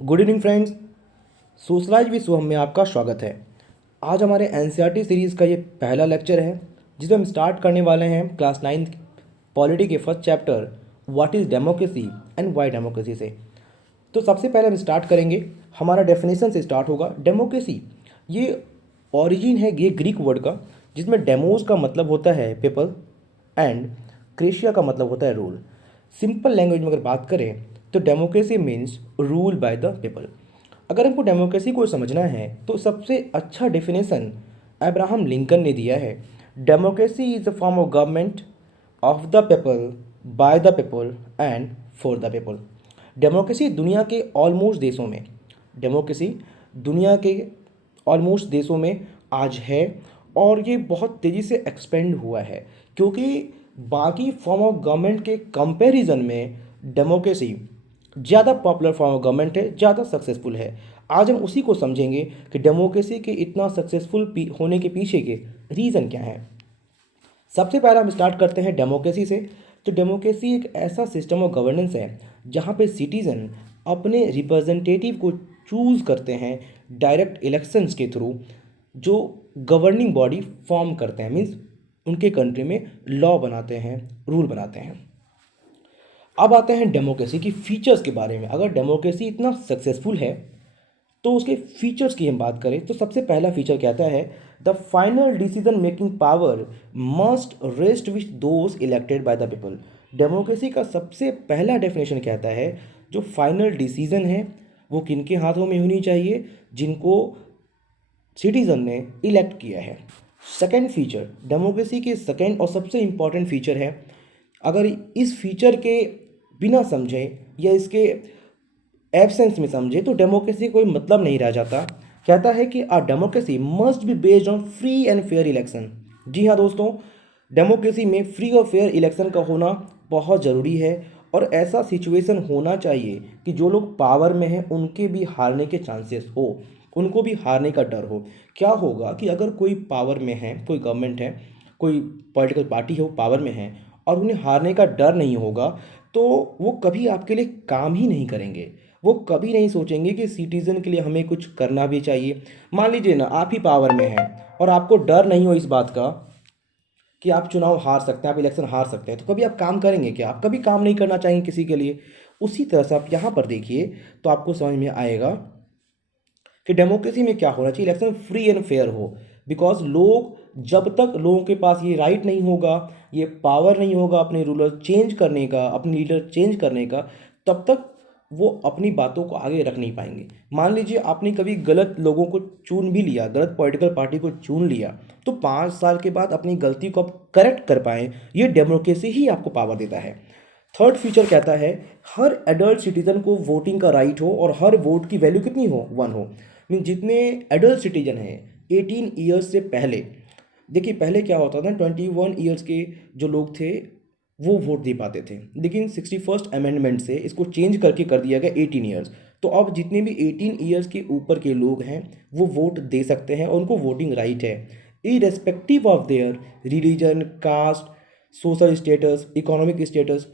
Good evening friends. Socialise विश्व में आपका स्वागत है। आज हमारे एनसीईआरटी सीरीज़ का ये पहला लेक्चर है जिसमें हम स्टार्ट करने वाले हैं क्लास 9th पॉलिटी के first chapter what is democracy and Y democracy से। तो सबसे पहले हम स्टार्ट करेंगे, हमारा डेफिनेशन से स्टार्ट होगा। डेमोक्रेसी ये ओरिजिन है ये ग्रीक वर्ड का, जिसमें डेमोस का मतलब होता है पीपल एंड क्रेशिया का मतलब होता है रूल। सिंपल लैंग्वेज में अगर बात करें तो democracy means rule by the people. अगर हमको डेमोक्रेसी को समझना है तो सबसे अच्छा डेफिनेशन अब्राहम लिंकन ने दिया है। Democracy is a form of government of the people by the people and for the people. Democracy दुनिया के ऑलमोस्ट देशों में आज है और ये बहुत तेज़ी से एक्सपेंड हुआ है, क्योंकि बाकी फॉर्म ऑफ गवर्नमेंट के कंपैरिजन में डेमोक्रेसी ज़्यादा पॉपुलर फॉर्म ऑफ गवर्नमेंट है, ज़्यादा सक्सेसफुल है। आज हम उसी को समझेंगे कि डेमोक्रेसी के इतना सक्सेसफुल होने के पीछे के रीज़न क्या है। सबसे पहले हम स्टार्ट करते हैं डेमोक्रेसी से। तो डेमोक्रेसी एक ऐसा सिस्टम ऑफ गवर्नेंस है जहाँ पे सिटीज़न अपने रिप्रेजेंटेटिव को चूज़ करते हैं डायरेक्ट इलेक्शंस के थ्रू, जो गवर्निंग बॉडी फॉर्म करते हैं, मीन्स उनके कंट्री में लॉ बनाते हैं, रूल बनाते हैं। अब आते हैं डेमोक्रेसी की फीचर्स के बारे में। अगर डेमोक्रेसी इतना सक्सेसफुल है तो उसके फीचर्स की हम बात करें तो सबसे पहला फीचर कहता है the final decision making power must rest with those elected by the people. Democracy का सबसे पहला डेफिनेशन कहता है जो फाइनल डिसीजन है वो किनके हाथों में होनी चाहिए, जिनको सिटीजन ने इलेक्ट किया है। सेकेंड फीचर डेमोक्रेसी के सेकेंड और सबसे इंपॉर्टेंट फीचर है, अगर इस फीचर के बिना समझें या इसके एब्सेंस में समझे तो डेमोक्रेसी कोई मतलब नहीं रह जाता। कहता है कि a democracy must be based on free and fair election. जी हाँ दोस्तों, डेमोक्रेसी में फ्री और फेयर इलेक्शन का होना बहुत ज़रूरी है और ऐसा सिचुएशन होना चाहिए कि जो लोग पावर में हैं उनके भी हारने के चांसेस हो, उनको भी हारने का डर हो। क्या होगा कि अगर कोई पावर में है, कोई गवर्नमेंट है, कोई पॉलिटिकल पार्टी है वो पावर में है और उन्हें हारने का डर नहीं होगा तो वो कभी आपके लिए काम ही नहीं करेंगे। वो कभी नहीं सोचेंगे कि सिटीज़न के लिए हमें कुछ करना भी चाहिए। मान लीजिए ना, आप ही पावर में हैं और आपको डर नहीं हो इस बात का कि आप चुनाव हार सकते हैं, आप इलेक्शन हार सकते हैं, तो कभी आप काम करेंगे क्या? आप कभी काम नहीं करना चाहेंगे किसी के लिए। उसी तरह से आप यहाँ पर देखिए तो आपको समझ में आएगा कि डेमोक्रेसी में क्या होना चाहिए, इलेक्शन फ्री एंड फेयर हो। बिकॉज लोग, जब तक लोगों के पास ये राइट नहीं होगा, ये पावर नहीं होगा अपने रूलर चेंज करने का, अपने लीडर चेंज करने का, तब तक वो अपनी बातों को आगे रख नहीं पाएंगे। मान लीजिए आपने कभी गलत लोगों को चुन भी लिया, गलत पॉलिटिकल पार्टी को चुन लिया, तो 5 साल के बाद अपनी गलती को आप करेक्ट कर पाएँ, ये डेमोक्रेसी ही आपको पावर देता है। थर्ड फीचर कहता है हर एडल्ट सिटीजन को वोटिंग का राइट हो और हर वोट की वैल्यू कितनी हो, 1 हो। मीन जितने एडल्ट सिटीजन हैं 18 ईयर्स से पहले, देखिए पहले क्या होता था, 21 ईयर्स के जो लोग थे वो वोट दे पाते थे, लेकिन 61st अमेंडमेंट से इसको चेंज करके कर दिया गया 18 ईयर्स। तो अब जितने भी 18 ईयर्स के ऊपर के लोग हैं वो वोट दे सकते हैं और उनको वोटिंग राइट है, irrespective of their religion, caste, social status, economic status.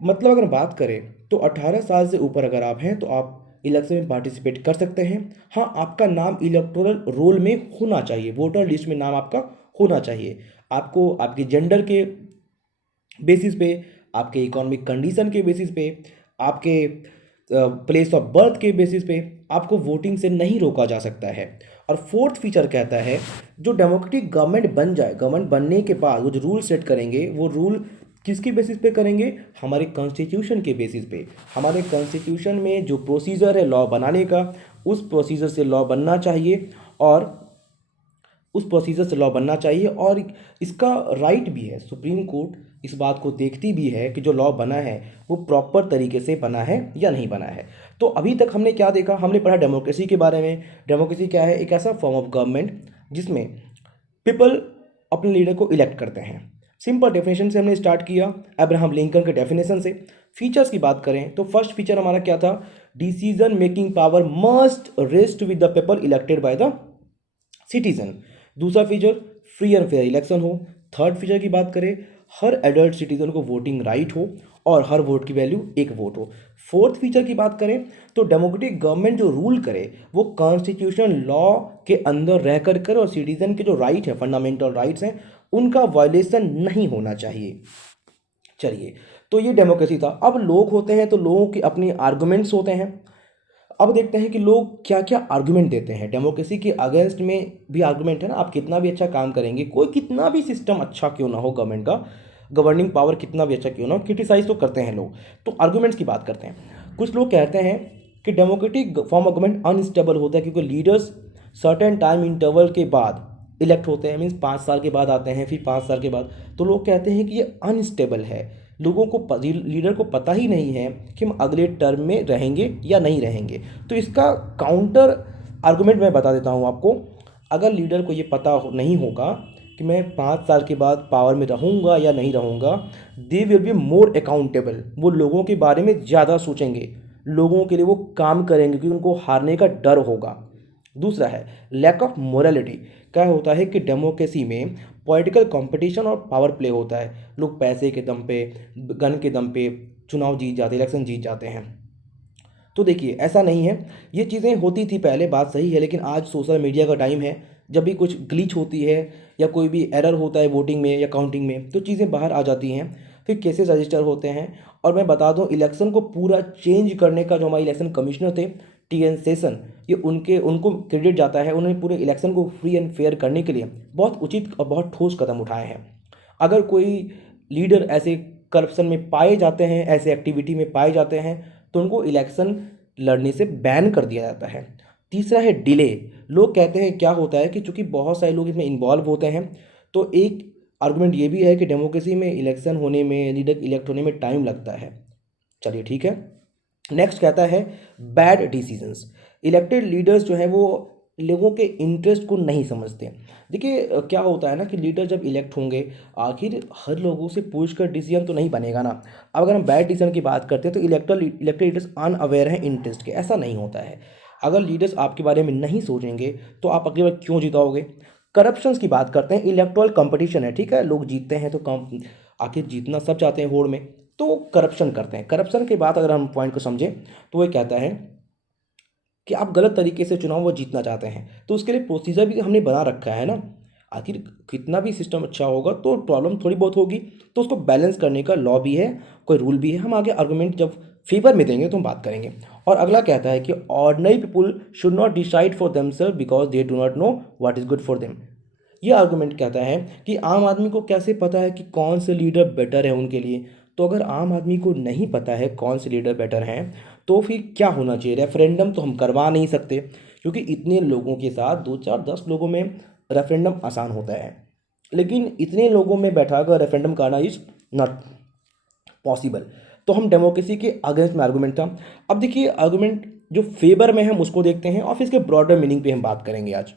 मतलब अगर बात करें तो 18 साल से ऊपर अगर आप हैं तो आप इलेक्शन में पार्टिसिपेट कर सकते हैं। हाँ, आपका नाम इलेक्टोरल रोल में होना चाहिए, वोटर लिस्ट में नाम आपका होना चाहिए। आपको आपके जेंडर के बेसिस पे, आपके इकोनॉमिक कंडीशन के बेसिस पे, आपके प्लेस ऑफ बर्थ के बेसिस पे आपको वोटिंग से नहीं रोका जा सकता है। और फोर्थ फीचर कहता है जो डेमोक्रेटिक गवर्नमेंट बन जाए, गवर्नमेंट बनने के बाद वो जो रूल सेट करेंगे वो रूल किसकी बेसिस पे करेंगे, हमारे कॉन्स्टिट्यूशन के बेसिस पे। हमारे कॉन्स्टिट्यूशन में जो प्रोसीजर है लॉ बनाने का, उस प्रोसीजर से लॉ बनना चाहिए और उस प्रोसीजर से लॉ बनना चाहिए और इसका राइट भी है। सुप्रीम कोर्ट इस बात को देखती भी है कि जो लॉ बना है वो प्रॉपर तरीके से बना है या नहीं बना है। तो अभी तक हमने क्या देखा, हमने पढ़ा डेमोक्रेसी के बारे में। डेमोक्रेसी क्या है, एक ऐसा फॉर्म ऑफ गवर्नमेंट जिसमें पीपल अपने लीडर को इलेक्ट करते हैं। सिंपल डेफिनेशन से हमने स्टार्ट किया, अब्राहम लिंकन के डेफिनेशन से। फीचर्स की बात करें तो फर्स्ट फीचर हमारा क्या था, decision making power must rest with the people elected by the citizen. दूसरा feature free and fair election हो। थर्ड फीचर की बात करें, हर एडल्ट सिटीजन को वोटिंग राइट हो और हर वोट की वैल्यू एक वोट हो। फोर्थ फीचर की बात करें तो डेमोक्रेटिक गवर्नमेंट जो रूल करे वो कॉन्स्टिट्यूशन लॉ के अंदर रह कर करे और सिटीजन के जो राइट है, फंडामेंटल राइट्स हैं, उनका वायलेशन नहीं होना चाहिए। चलिए, तो ये डेमोक्रेसी था। अब लोग होते हैं तो लोगों की अपनी आर्गुमेंट्स होते हैं। अब देखते हैं कि लोग क्या क्या आर्गुमेंट देते हैं। डेमोक्रेसी के अगेंस्ट में भी आर्गुमेंट है ना, आप कितना भी अच्छा काम करेंगे, कोई कितना भी सिस्टम अच्छा क्यों ना हो, गवर्नमेंट का गवर्निंग पावर कितना भी अच्छा क्यों ना हो, क्रिटिसाइज तो करते हैं लोग। तो आर्गुमेंट्स की बात करते हैं। कुछ लोग कहते हैं कि democratic form of government unstable होता है क्योंकि लीडर्स सर्टेन टाइम इंटरवल के बाद इलेक्ट होते हैं, मीन्स 5 साल के बाद आते हैं, फिर 5 साल के बाद। तो लोग कहते हैं कि ये अनस्टेबल है, लोगों को लीडर को पता ही नहीं है कि हम अगले टर्म में रहेंगे या नहीं रहेंगे। तो इसका काउंटर आर्गुमेंट मैं बता देता हूँ आपको। अगर लीडर को ये पता नहीं होगा कि मैं 5 साल के बाद पावर में रहूँगा या नहीं रहूँगा, they will be more accountable, वो लोगों के बारे में ज़्यादा सोचेंगे, लोगों के लिए वो काम करेंगे क्योंकि उनको हारने का डर होगा। दूसरा है लैक ऑफ मोरालिटी। क्या होता है कि डेमोक्रेसी में पॉलिटिकल कंपटीशन और पावर प्ले होता है, लोग पैसे के दम पे, गन के दम पे चुनाव जीत जाते, इलेक्शन जीत जाते हैं। तो देखिए ऐसा नहीं है, ये चीज़ें होती थी पहले, बात सही है, लेकिन आज सोशल मीडिया का टाइम है। जब भी कुछ ग्लिच होती है या कोई भी एरर होता है वोटिंग में या काउंटिंग में, तो चीज़ें बाहर आ जाती हैं, फिर केसेस रजिस्टर होते हैं। और मैं बता दूं, इलेक्शन को पूरा चेंज करने का जो हमारे इलेक्शन कमिश्नर थे, टी एन सेशन, ये उनको क्रेडिट जाता है। उन्होंने पूरे इलेक्शन को फ्री एंड फेयर करने के लिए बहुत उचित और बहुत ठोस कदम उठाए हैं। अगर कोई लीडर ऐसे करप्शन में पाए जाते हैं, ऐसे एक्टिविटी में पाए जाते हैं, तो उनको इलेक्शन लड़ने से बैन कर दिया जाता है। तीसरा है डिले। लोग कहते हैं क्या होता है कि चूंकि बहुत सारे लोग इसमें इन्वॉल्व होते हैं, तो एक आर्गुमेंट ये भी है कि डेमोक्रेसी में इलेक्शन होने में, लीडर इलेक्ट होने में टाइम लगता है। चलिए ठीक है। नेक्स्ट कहता है बैड डिसीजंस। इलेक्टेड लीडर्स जो है वो लोगों के इंटरेस्ट को नहीं समझते। देखिए क्या होता है ना कि लीडर जब इलेक्ट होंगे, आखिर हर लोगों से पूछ कर डिसीजन तो नहीं बनेगा ना। अब अगर हम बैड डिसीजन की बात करते हैं तो इलेक्टेड लीडर्स अनअवेयर हैं इंटरेस्ट के, ऐसा नहीं होता है। अगर लीडर्स आपके बारे में नहीं सोचेंगे तो आप अगली बार क्यों जिताओगे। करप्शंस की बात करते हैं। इलेक्टोरल कंपटीशन है, ठीक है, लोग जीतते हैं तो कम, आखिर जीतना सब चाहते हैं होड़ में, तो करप्शन करते हैं। करप्शन के बाद अगर हम पॉइंट को समझें तो वो कहता है कि आप गलत तरीके से चुनाव वो जीतना चाहते हैं, तो उसके लिए प्रोसीजर भी हमने बना रखा है ना। आखिर कितना भी सिस्टम अच्छा होगा तो प्रॉब्लम थोड़ी बहुत होगी, तो उसको बैलेंस करने का लॉ भी है, कोई रूल भी है। हम आगे आर्गुमेंट जब फेवर में देंगे तो हम बात करेंगे। और अगला कहता है कि ordinary people should not decide for themselves because they do not know what is good for them. ये आर्गुमेंट कहता है कि आम आदमी को कैसे पता है कि कौन से लीडर बेटर है उनके लिए। तो अगर आम आदमी को नहीं पता है कौन से लीडर बेटर हैं, तो फिर क्या होना चाहिए। रेफरेंडम तो हम करवा नहीं सकते, क्योंकि इतने लोगों के साथ 2 4 10 लोगों में रेफरेंडम आसान होता है, लेकिन इतने लोगों में बैठा कर रेफरेंडम करना इज नॉट पॉसिबल। तो हम डेमोक्रेसी के अगेंस्ट में आर्गूमेंट था। अब देखिए आर्गूमेंट जो फेवर में है हम उसको देखते हैं और फिर इसके ब्रॉडर मीनिंग पे हम बात करेंगे आज।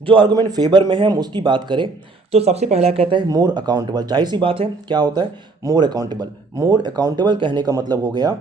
जो आर्गुमेंट फेवर में है हम उसकी बात करें तो सबसे पहला कहता है मोर अकाउंटेबल। जाहिर सी बात है, क्या होता है मोर अकाउंटेबल। मोर अकाउंटेबल कहने का मतलब हो गया,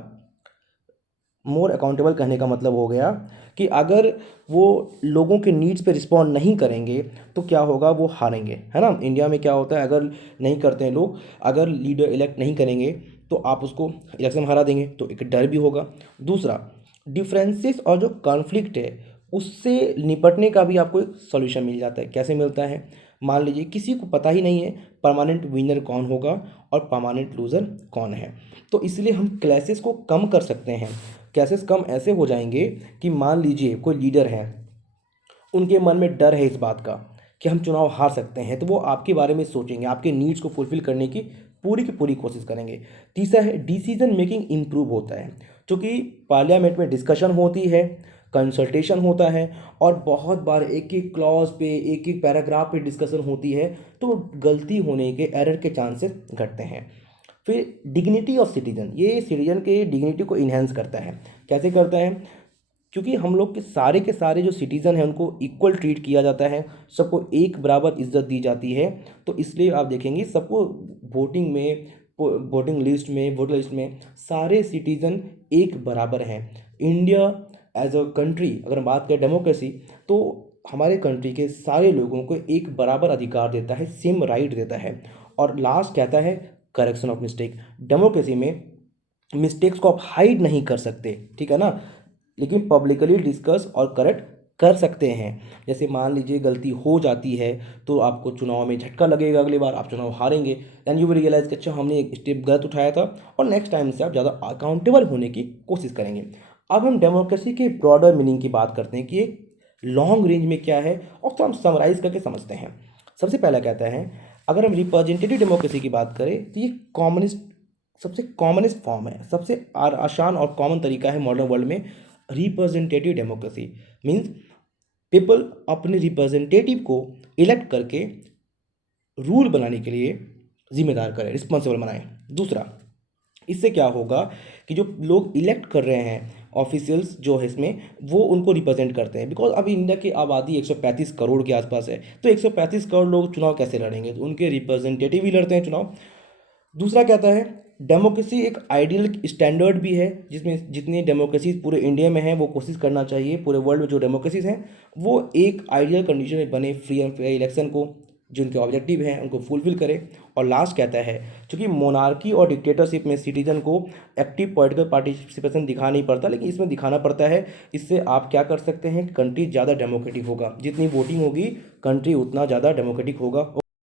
मोर अकाउंटेबल कहने का मतलब हो गया कि अगर वो लोगों के नीड्स पे रिस्पॉन्ड नहीं करेंगे तो क्या होगा, वो हारेंगे, है ना। इंडिया में क्या होता है, अगर नहीं करते हैं लोग, अगर लीडर इलेक्ट नहीं करेंगे तो आप उसको इलेक्शन में हरा देंगे, तो एक डर भी होगा। दूसरा, डिफरेंसेस और जो कॉन्फ्लिक्ट है उससे निपटने का भी आपको एक सॉल्यूशन मिल जाता है। कैसे मिलता है, मान लीजिए किसी को पता ही नहीं है परमानेंट विनर कौन होगा और परमानेंट लूज़र कौन है, तो इसलिए हम क्लैसेस को कम कर सकते हैं। क्लैसेस कम ऐसे हो जाएंगे कि मान लीजिए कोई लीडर है, उनके मन में डर है इस बात का कि हम चुनाव हार सकते हैं, तो वो आपके बारे में सोचेंगे, आपके नीड्स को फुलफिल करने की पूरी कोशिश करेंगे। तीसरा है डिसीजन मेकिंग इम्प्रूव होता है, क्योंकि पार्लियामेंट में डिस्कशन होती है, कंसल्टेशन होता है, और बहुत बार एक एक क्लॉज पे, एक एक पैराग्राफ पे डिस्कशन होती है, तो गलती होने के, एरर के चांसेस घटते हैं। फिर डिग्निटी ऑफ सिटीजन, ये सिटीजन के डिग्निटी को इन्हेंस करता है। कैसे करता है, क्योंकि हम लोग के सारे जो सिटीज़न हैं उनको इक्वल ट्रीट किया जाता है, सबको एक बराबर इज्जत दी जाती है। तो इसलिए आप देखेंगे सबको वोटिंग में, वोटिंग लिस्ट में, वोटर लिस्ट में सारे सिटीज़न एक बराबर हैं। इंडिया एज अ कंट्री, अगर हम बात करें डेमोक्रेसी, तो हमारे कंट्री के सारे लोगों को एक बराबर अधिकार देता है, सेम राइट देता है। और लास्ट कहता है करेक्शन ऑफ मिस्टेक। डेमोक्रेसी में मिस्टेक्स को आप हाइड नहीं कर सकते, ठीक है ना, लेकिन पब्लिकली डिस्कस और करेक्ट कर सकते हैं। जैसे मान लीजिए गलती हो जाती है तो आपको चुनाव में झटका लगेगा, अगली बार आप चुनाव हारेंगे, दैन यू विल रियलाइज कि अच्छा हमने एक स्टेप गलत उठाया था, और नेक्स्ट टाइम से आप ज़्यादा अकाउंटेबल होने की कोशिश करेंगे। अब हम डेमोक्रेसी के ब्रॉडर मीनिंग की बात करते हैं कि एक लॉन्ग रेंज में क्या है, और तो हम समराइज करके समझते हैं। सबसे पहला कहता है, अगर हम रिप्रेजेंटेटिव डेमोक्रेसी की बात करें तो ये कॉमनिस्ट, सबसे कॉमनेस्ट फॉर्म है, सबसे आसान और कॉमन तरीका है मॉडर्न वर्ल्ड में रिप्रेजेंटेटिव डेमोक्रेसी। मीन्स पीपल अपने रिप्रेजेंटेटिव को इलेक्ट करके रूल बनाने के लिए जिम्मेदार करें, रिस्पॉन्सिबल बनाएं। दूसरा, इससे क्या होगा कि जो लोग इलेक्ट कर रहे हैं ऑफिशियल्स जो है इसमें, वो उनको रिप्रेजेंट करते हैं। बिकॉज अभी इंडिया की आबादी 135 करोड़ के आसपास है, तो 135 करोड़ लोग चुनाव कैसे लड़ेंगे, तो उनके रिप्रेजेंटेटिव ही लड़ते हैं चुनाव। दूसरा कहता है, डेमोक्रेसी एक आइडियल स्टैंडर्ड भी है, जिसमें जितनी डेमोक्रेसीज पूरे इंडिया में है वो कोशिश करना चाहिए पूरे वर्ल्ड में जो डेमोक्रेसीज हैं वो एक आइडियल कंडीशन में बने, फ्री एंड फेयर इलेक्शन को, जो उनके ऑब्जेक्टिव हैं उनको फुलफिल करे। और लास्ट कहता है, क्योंकि मोनार्की और डिक्टेटरशिप में सिटीजन को एक्टिव पॉलिटिकल पार्टिसिपेशन दिखा नहीं पड़ता, लेकिन इसमें दिखाना पड़ता है। इससे आप क्या कर सकते हैं, कंट्री ज़्यादा डेमोक्रेटिक होगा, जितनी वोटिंग होगी कंट्री उतना ज़्यादा डेमोक्रेटिक होगा।